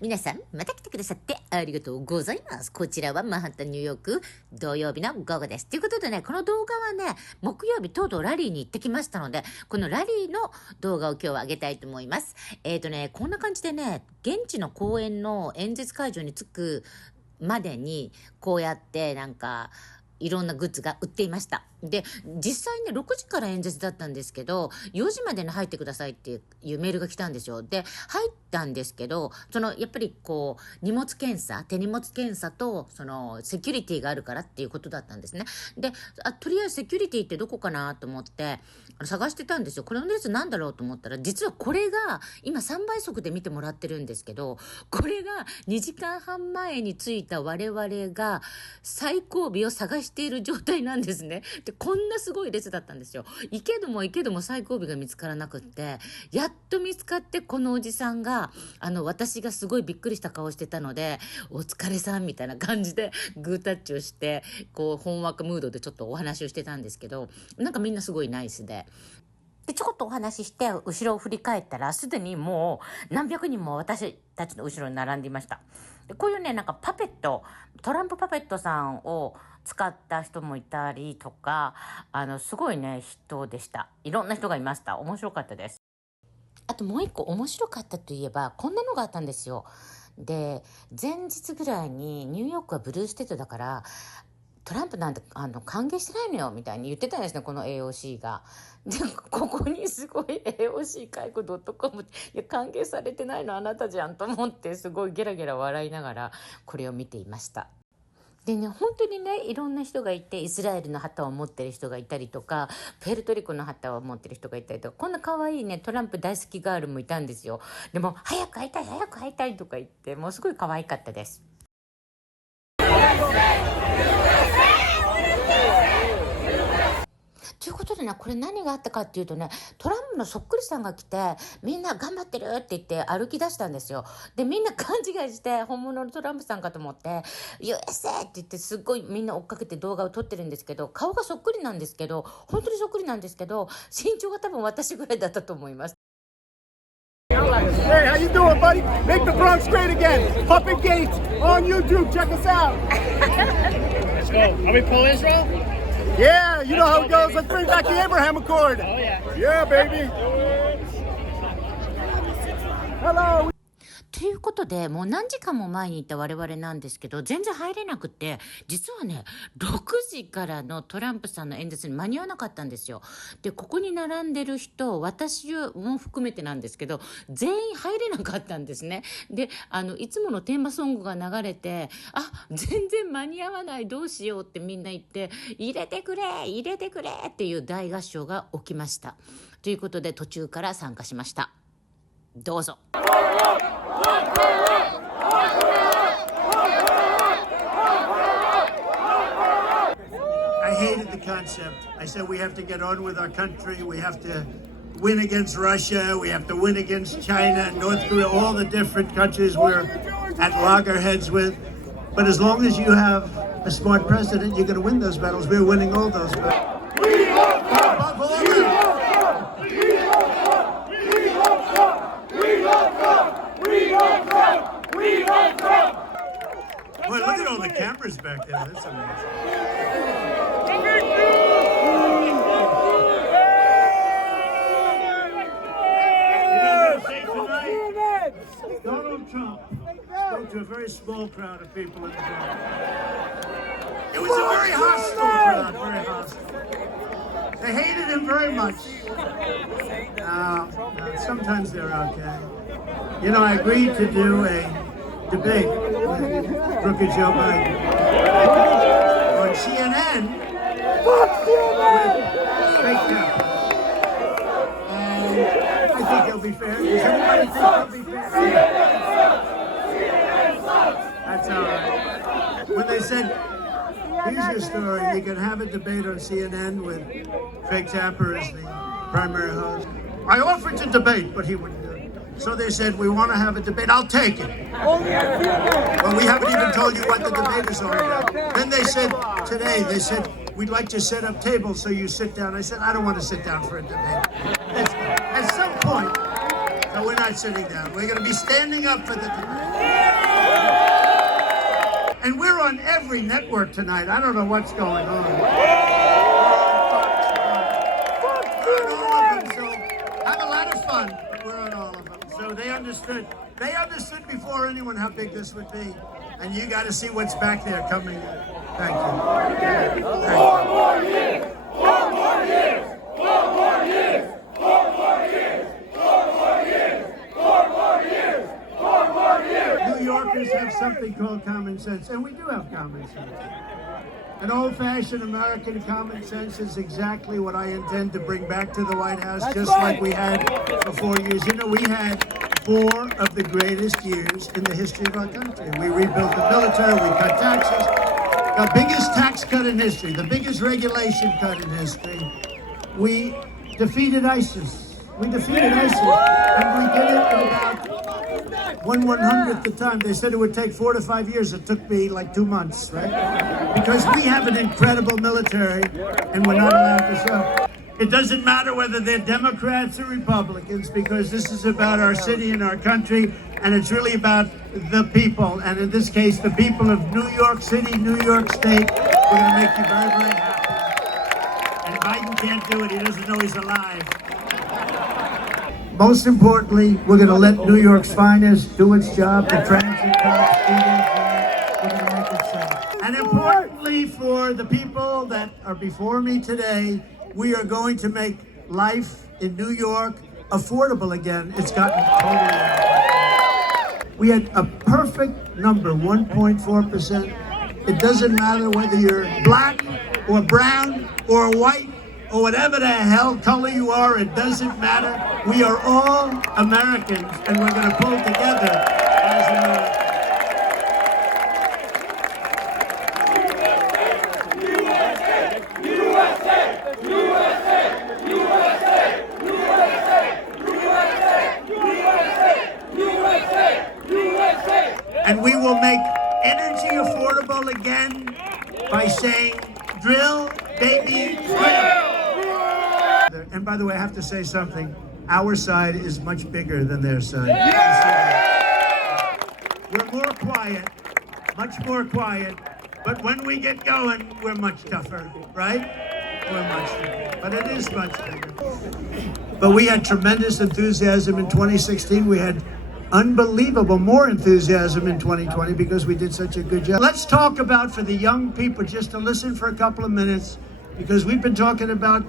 皆さん、また来てくださってありがとうございます。こちらはマンハッタンニューヨーク土曜日の午後です。ということでね、この動画はね、木曜日とうとうラリーに行ってきましたので、このラリーの動画を今日は上げたいと思います。こんな感じでね、現地の公演の演説会場に着くまでに、こうやっていろんなグッズが売っていました。で、実際ね、6時から演説だったんですけど、4時までに入ってくださいっていうメールが来たんですよ。で、入ったんですけど、やっぱり手荷物検査と、セキュリティがあるからっていうことだったんですね。で、とりあえずセキュリティってどこかなと思って、探してたんですよ。これのやつなんだろうと思ったら、実はこれが、今3倍速で見てもらってるんですけど、これが2時間半前に着いた我々が最後尾を探している状態なんですね。で、こんなすごい列だったんですよ。行けども最後尾が見つからなくって、やっと見つかって、このおじさんが、私がすごいびっくりした顔してたので、お疲れさんみたいな感じでグータッチをして、ほんわかムードでちょっとお話をしてたんですけど、みんなすごいナイスで。で、ちょこっとお話しして、後ろを振り返ったら、すでにもう何百人も私たちの後ろに並んでいました。で、こういうね、パペット、トランプパペットさんを使った人もいたりとか、すごいね、人でした。いろんな人がいました。面白かったです。あともう一個面白かったといえば、こんなのがあったんですよ。で、前日ぐらいにニューヨークはブルーステートだから、トランプなんて歓迎してないのよみたいに言ってたんですね、この AOC が。で、ここにすごい AOC 解雇 .com って歓迎されてないのあなたじゃんと思って、すごいゲラゲラ笑いながらこれを見ていました。でね、本当にね、いろんな人がいて、イスラエルの旗を持ってる人がいたりとか、プエルトリコの旗を持ってる人がいたりとか、こんな可愛いね、トランプ大好きガールもいたんですよ。でも、早く会いたいとか言って、もうすごい可愛かったです。ということでね、これ何があったかっていうとね、トランプのそっくりさんが来て、みんな頑張ってるって言って歩き出したんですよ。で、みんな勘違いして本物のトランプさんかと思って、USA って言ってすっごいみんな追っかけて動画を撮ってるんですけど、顔がそっくりなんですけど、本当にそっくりなんですけど、身長が多分私ぐらいだったと思います。Hey, how you doing, buddy? Make the Bronx great again. Puppet Gates on YouTube. Check us out. Let's go. Are we pro-Israel? Yeah, you know how it goes. Let's bring back the Abraham Accord. Oh, yeah. Yeah, baby. Hello. ということで、もう何時間も前にいた我々なんですけど、全然入れなくて、実はね、6時からのトランプさんの演説に間に合わなかったんですよ。で、ここに並んでる人、私も含めてなんですけど、全員入れなかったんですね。で、いつものテーマソングが流れて、全然間に合わない、どうしようってみんな言って、入れてくれっていう大合唱が起きました。ということで、途中から参加しました。どうぞ。I hated the concept. I said we have to get on with our country. We have to win against Russia. We have to win against China, North Korea, all the different countries we're at loggerheads with. But as long as you have a smart president, you're going to win those battles. We're winning all those battles. Boy, look at all the cameras back there. That's amazing. Donald Trump spoke to a very small crowd of people in the crowd. It was a very hostile crowd, very hostile. They hated him very much. Sometimes they're okay. You know, I agreed to do a debate with Crooked Joe Biden on CNN with fake cameras. And I think they'll be fair. Does anybody think they'll be fair? That's all right. When they said, here's your story, you can have a debate on CNN with Fake Tapper as the primary host. I offered to debate, but he wouldn't do it. So they said, we want to have a debate. I'll take it. Well, we haven't even told you what the debate is all about. Then they said, today, they said, we'd like to set up tables so you sit down. I said, I don't want to sit down for a debate. At some point, so we're not sitting down. We're going to be standing up for the debate. And we're on every network tonight. I don't know what's going on. We're on all of them, so have a lot of fun. But we're on all of them. So they understood. They understood before anyone how big this would be. And you got to see what's back there coming in. Thank you. Thank you. 4 more years! 4 more years! 4 more years! 4 more years! 4 more years! 4 more years! 4 more years! New Yorkers have something called common sense, and we do have common sense. An old-fashioned American common sense is exactly what I intend to bring back to the White House, just like we had for 4 years. You know, we had 4 of the greatest years in the history of our country. We rebuilt the military, we cut taxes, the biggest tax cut in history, the biggest regulation cut in history. We defeated ISIS. We defeated ISIS, and we did it in about 1/100th the time. They said it would take 4 to 5 years. It took me like 2 months, right? Because we have an incredible military, and we're not allowed to show. It doesn't matter whether they're Democrats or Republicans, because this is about our city and our country, and it's really about the people. And in this case, the people of New York City, New York State. We're going to make you very, very happy. And Biden can't do it. He doesn't know he's alive. Most importantly, we're going to let New York's finest do its job. The transit cops do their job. We're going to make it safe. And importantly, for the people that are before me today, we are going to make life in New York affordable again. It's gotten totally out. We had a perfect number, 1.4%. It doesn't matter whether you're black or brown or white or whatever the hell color you are, it doesn't matter. We are all Americans, and we're going to pull together as Americans. And we will make energy affordable again by saying, drill, baby, drill. And by the way, I have to say something. Our side is much bigger than their side. We're more quiet, much more quiet. But when we get going, we're much tougher, right? We're much tougher. But it is much bigger. But we had tremendous enthusiasm in 2016. We had unbelievable more enthusiasm in 2020 because we did such a good job. Let's talk about, for the young people, just to listen for a couple of minutes, because we've been talking about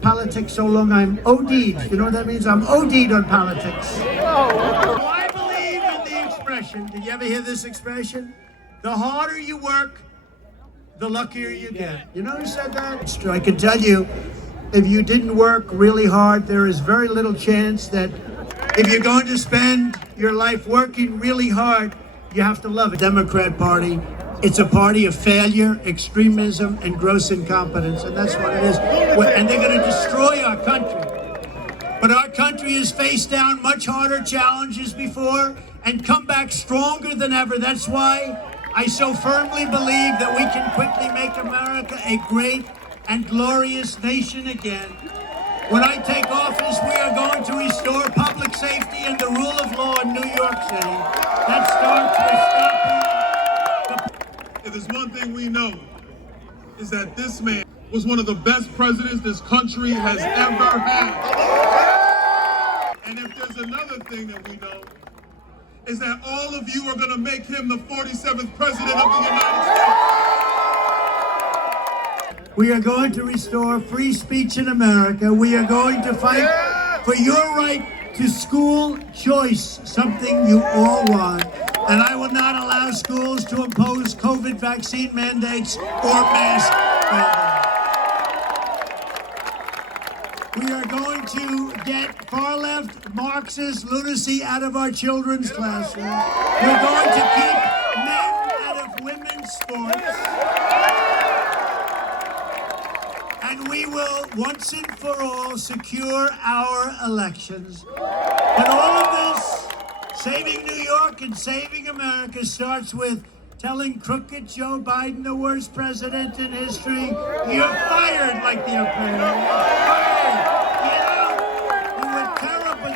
politics so long, I'm OD'd. You know what that means? I'm OD'd on politics. So I believe in the expression. Did you ever hear this expression? The harder you work, the luckier you get. You know who said that? It's true. I can tell you, if you didn't work really hard, there is very little chance that if you're going to spend your life working really hard, you have to love it. Democrat Party, it's a party of failure, extremism, and gross incompetence, and that's what it is. And they're going to destroy our country. But our country has faced down much harder challenges before and come back stronger than ever. That's why I so firmly believe that we can quickly make America a great and glorious nation again. When I take office, we are going to restore public safety and the rule of law in New York City. That starts with stopping. If there's one thing we know, is that this man was one of the best presidents this country has ever had. And if there's another thing that we know, is that all of you are going to make him the 47th president of the United States. We are going to restore free speech in America. We are going to fight for your right to school choice, something you all want. And I will not allow schools to impose COVID vaccine mandates or mask mandates. We are going to get far-left Marxist lunacy out of our children's classrooms. We're going to keep men out of women's sports. And we will, once and for all, secure our elections. But all of this, saving New York and saving America, starts with telling crooked Joe Biden, the worst president in history, you're fired, like the opinion. Get out. You were terrible.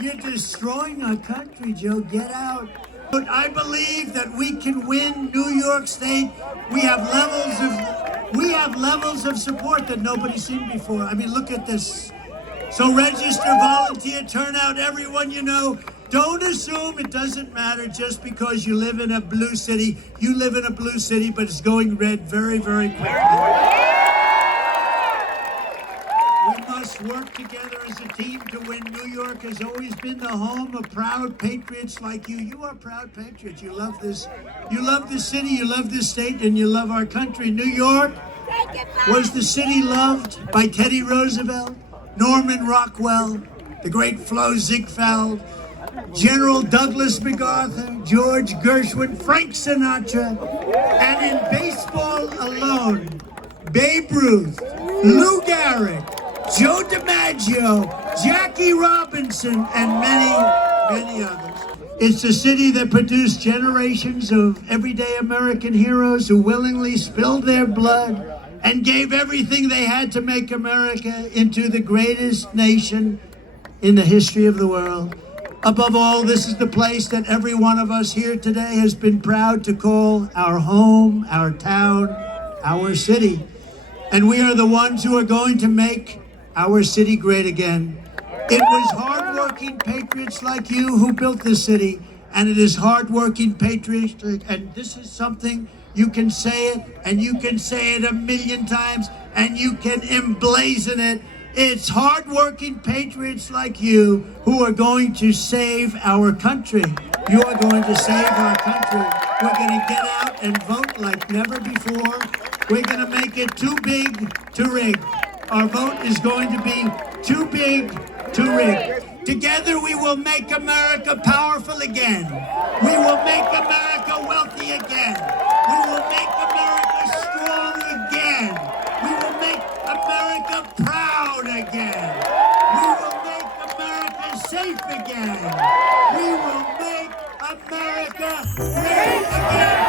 You're destroying our country, Joe. Get out. I believe that we can win New York State. We have levels of support that nobody's seen before. I mean, look at this. So register, volunteer, turn out everyone you know. Don't assume it doesn't matter just because you live in a blue city. You live in a blue city, but it's going red very, very quickly. We must work together as a team to win. New York has always been the home of proud patriots like you. You are proud patriots. You love this. You love this city, you love this state, and you love our country. New York was the city loved by Teddy Roosevelt, Norman Rockwell, the great Flo Ziegfeld, General Douglas MacArthur, George Gershwin, Frank Sinatra, and in baseball alone, Babe Ruth, Lou Gehrig, Joe DiMaggio, Jackie Robinson, and many, many others. It's a city that produced generations of everyday American heroes who willingly spilled their blood and gave everything they had to make America into the greatest nation in the history of the world. Above all, this is the place that every one of us here today has been proud to call our home, our town, our city. And we are the ones who are going to make our city great again. It was hardworking patriots like you who built this city, and it is hardworking patriots, and this is something you can say it, and you can say it 1,000,000 times, and you can emblazon it. It's hardworking patriots like you who are going to save our country. You are going to save our country. We're going to get out and vote like never before. We're going to make it too big to rig. Our vote is going to be too big to rig. Together we will make America powerful again. We will make America wealthy again. We will make America strong again. We will make America proud again. We will make America safe again. We will make America great again.